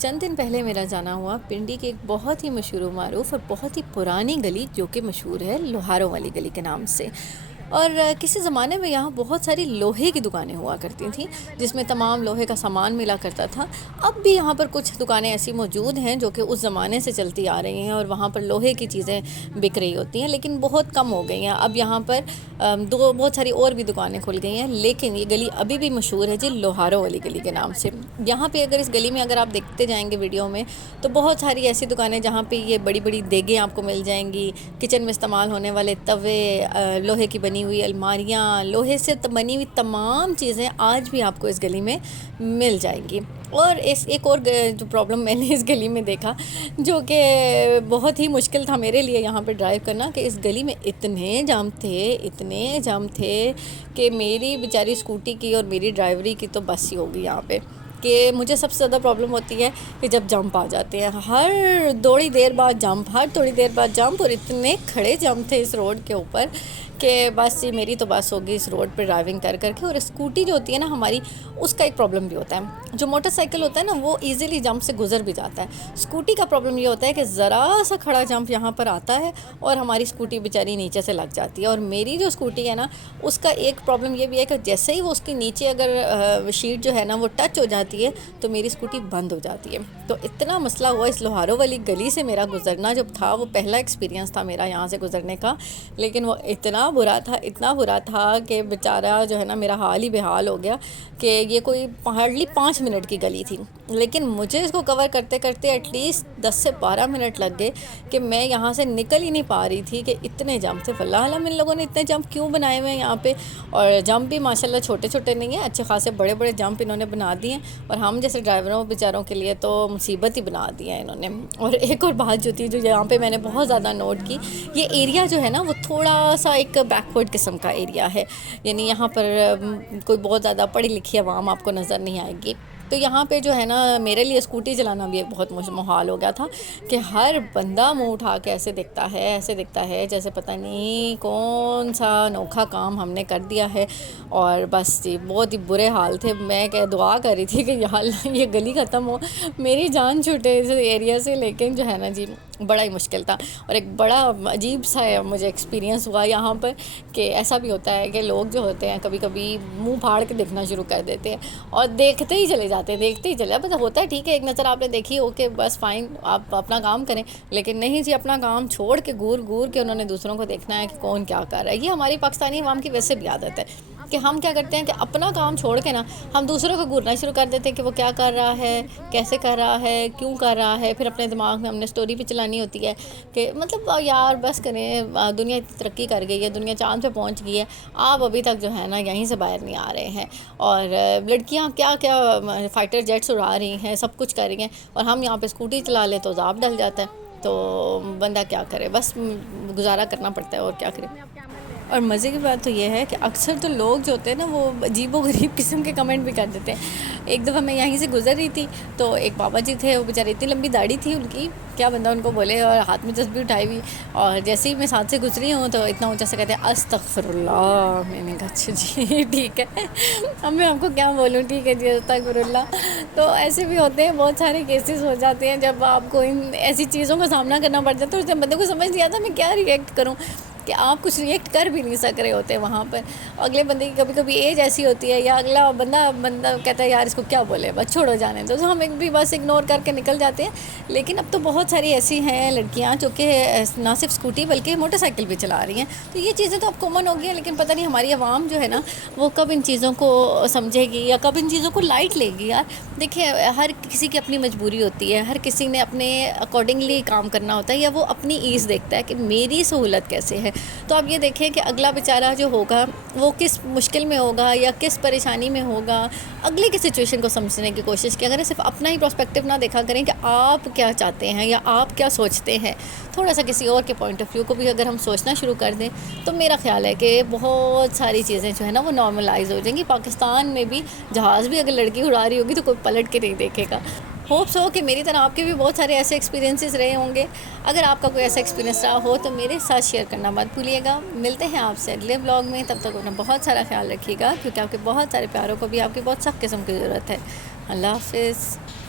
चंद दिन पहले मेरा जाना हुआ पिंडी की एक बहुत ही मशहूर व मारूफ़ और बहुत ही पुरानी गली जो कि मशहूर है लोहारों वाली गली के नाम से। और किसी ज़माने में यहाँ बहुत सारी लोहे की दुकानें हुआ करती थीं जिसमें तमाम लोहे का सामान मिला करता था। अब भी यहाँ पर कुछ दुकानें ऐसी मौजूद हैं जो कि उस ज़माने से चलती आ रही हैं और वहाँ पर लोहे की चीज़ें बिक रही होती हैं, लेकिन बहुत कम हो गई हैं। अब यहाँ पर दो बहुत सारी और भी दुकानें खुल गई हैं, लेकिन ये गली अभी भी मशहूर है जी लोहारों वाली गली के नाम से। यहाँ पे अगर इस गली में अगर आप देखते जाएंगे वीडियो में, तो बहुत सारी ऐसी दुकानें जहाँ पे ये बड़ी बड़ी देगें आपको मिल जाएंगी, किचन में इस्तेमाल होने वाले तवे, लोहे की बनी हुई अलमारियाँ, लोहे से बनी हुई तमाम चीज़ें आज भी आपको इस गली में मिल जाएंगी। और इस एक और जो प्रॉब्लम मैंने इस गली में देखा, जो कि बहुत ही मुश्किल था मेरे लिए यहाँ पे ड्राइव करना, कि इस गली में इतने जाम थे कि मेरी बेचारी स्कूटी की और मेरी ड्राइवरी की तो बस ही होगी यहाँ पे। कि मुझे सबसे ज़्यादा प्रॉब्लम होती है कि जब जंप आ जाते हैं, हर थोड़ी देर बाद जंप और इतने खड़े जंप थे इस रोड के ऊपर कि बस जी मेरी तो बस होगी इस रोड पे ड्राइविंग कर करके। और स्कूटी जो होती है ना हमारी, उसका एक प्रॉब्लम भी होता है। जो मोटरसाइकिल होता है ना वो इजीली जंप से गुजर भी जाता है। स्कूटी का प्रॉब्लम ये होता है कि ज़रा सा खड़ा जंप यहाँ पर आता है और हमारी स्कूटी बेचारी नीचे से लग जाती है। और मेरी जो स्कूटी है ना, उसका एक प्रॉब्लम ये भी है कि जैसे ही वो उसके नीचे अगर शीट जो है ना वो टच हो जाती है तो मेरी स्कूटी बंद हो जाती है। तो इतना मसला हुआ इस लोहारों वाली गली से मेरा गुजरना जब था, वो पहला एक्सपीरियंस था मेरा यहाँ से गुजरने का, लेकिन वो इतना बुरा था कि बेचारा जो है ना मेरा हाल ही बेहाल हो गया। कि ये कोई हार्डली 5 मिनट की गली थी, लेकिन मुझे इसको कवर करते करते एटलीस्ट 10 से 12 मिनट लग गए कि मैं यहाँ से निकल ही नहीं पा रही थी कि इतने जंप थे। वल्लाह आलम इन लोगों ने इतने जंप क्यों बनाए हुए हैं यहाँ पे। और जंप भी माशाल्लाह छोटे छोटे नहीं हैं, अच्छे खासे बड़े बड़े जंप इन्होंने बना दिए हैं। और हम जैसे ड्राइवरों बेचारों के लिए तो मुसीबत ही बना दी है इन्होंने। और एक और बात जो थी, जो यहाँ पे मैंने बहुत ज़्यादा नोट की, ये एरिया जो है ना वो थोड़ा सा एक बैकवर्ड किस्म का एरिया है। यानी यहाँ पर कोई बहुत ज़्यादा पढ़ी लिखी आवाम आपको नज़र नहीं आएगी। तो यहाँ पे जो है ना मेरे लिए स्कूटी चलाना भी एक बहुत मुहाल हो गया था कि हर बंदा मुंह उठा के ऐसे दिखता है जैसे पता नहीं कौन सा अनोखा काम हमने कर दिया है। और बस जी बहुत ही बुरे हाल थे। मैं क्या दुआ कर रही थी कि या अल्लाह ये गली ख़त्म हो, मेरी जान छूटे इस एरिया से। लेकिन जो है ना जी बड़ा ही मुश्किल था। और एक बड़ा अजीब सा मुझे एक्सपीरियंस हुआ यहाँ पर कि ऐसा भी होता है कि लोग जो होते हैं कभी कभी मुंह फाड़ के देखना शुरू कर देते हैं और देखते ही चले जाते हैं। बस होता है ठीक है, एक नज़र आपने देखी, ओके बस फाइन, आप अपना काम करें। लेकिन नहीं जी, अपना काम छोड़ के घूर के उन्होंने दूसरों को देखना है कि कौन क्या कर रहा है। ये हमारी पाकिस्तानी अवाम की वैसे भी आदत है कि हम क्या करते हैं कि अपना काम छोड़ के ना हम दूसरों को घूरना शुरू कर देते हैं कि वो क्या कर रहा है, कैसे कर रहा है, क्यों कर रहा है। फिर अपने दिमाग में हमने स्टोरी भी चलानी होती है कि मतलब यार बस करें, दुनिया इतनी तरक्की कर गई है, दुनिया चाँद पे पहुंच गई है, आप अभी तक जो है ना यहीं से बाहर नहीं आ रहे हैं। और लड़कियां क्या क्या फाइटर जेट्स उड़ा रही हैं, सब कुछ कर रही हैं, और हम यहाँ पे स्कूटी चला लें तो जाप डल जाता है। तो बंदा क्या करे, बस गुजारा करना पड़ता है और क्या करे। और मज़े की बात तो ये है कि अक्सर तो लोग जो होते हैं ना वो अजीबोगरीब किस्म के कमेंट भी कर देते हैं। एक दफ़ा मैं यहीं से गुज़र रही थी तो एक बाबा जी थे, वो बेचारे इतनी लंबी दाढ़ी थी उनकी, क्या बंदा उनको बोले, और हाथ में तस्बीह उठाई हुई। और जैसे ही मैं साथ से गुजरी हूँ तो इतना ऊंचा से कहते हैं अस्तगफिरुल्लाह। मैंने कहा अच्छा जी ठीक है, अब मैं आपको क्या बोलूँ, ठीक है जी अस्तगफिरुल्लाह। तो ऐसे भी होते हैं, बहुत सारे केसेस हो जाते हैं जब आपको इन ऐसी चीज़ों का सामना करना पड़ जाता है। उस बंदे को समझ नहीं आता मैं क्या रिएक्ट करूँ, कि आप कुछ रिएक्ट कर भी नहीं सक रहे होते वहाँ पर। अगले बंदे की कभी कभी एज ऐसी होती है, या अगला बंदा कहता है यार इसको क्या बोले, बस छोड़ो जाने दो, तो हम एक भी बस इग्नोर करके निकल जाते हैं। लेकिन अब तो बहुत सारी ऐसी हैं लड़कियाँ जो कि ना सिर्फ स्कूटी बल्कि मोटरसाइकिल भी चला रही हैं। तो ये चीज़ें तो अब कॉमन हो गई हैं, लेकिन पता नहीं हमारी आवाम जो है ना वो कब इन चीज़ों को समझेगी या कब इन चीज़ों को लाइट लेगी। यार देखिए, हर किसी की अपनी मजबूरी होती है, हर किसी ने अपने अकॉर्डिंगली काम करना होता है, या वो अपनी ईज़ देखता है कि मेरी सहूलत कैसे है। तो आप ये देखें कि अगला बेचारा जो होगा वो किस मुश्किल में होगा या किस परेशानी में होगा, अगले की सिचुएशन को समझने की कोशिश की। अगर सिर्फ अपना ही पर्सपेक्टिव ना देखा करें कि आप क्या चाहते हैं या आप क्या सोचते हैं, थोड़ा सा किसी और के पॉइंट ऑफ व्यू को भी अगर हम सोचना शुरू कर दें, तो मेरा ख्याल है कि बहुत सारी चीज़ें जो है ना वो नॉर्मलाइज हो जाएंगी। पाकिस्तान में भी जहाज़ भी अगर लड़की उड़ा रही होगी तो कोई पलट के नहीं देखेगा। होप्स हो कि मेरी तरह आपके भी बहुत सारे ऐसे एक्सपीरियंसेस रहे होंगे। अगर आपका कोई ऐसा एक्सपीरियंस रहा हो तो मेरे साथ शेयर करना मत भूलिएगा। मिलते हैं आपसे अगले ब्लॉग में, तब तक अपना बहुत सारा ख्याल रखिएगा, क्योंकि आपके बहुत सारे प्यारों को भी आपकी बहुत सख्त किस्म की ज़रूरत है। अल्लाह हाफ़िज़।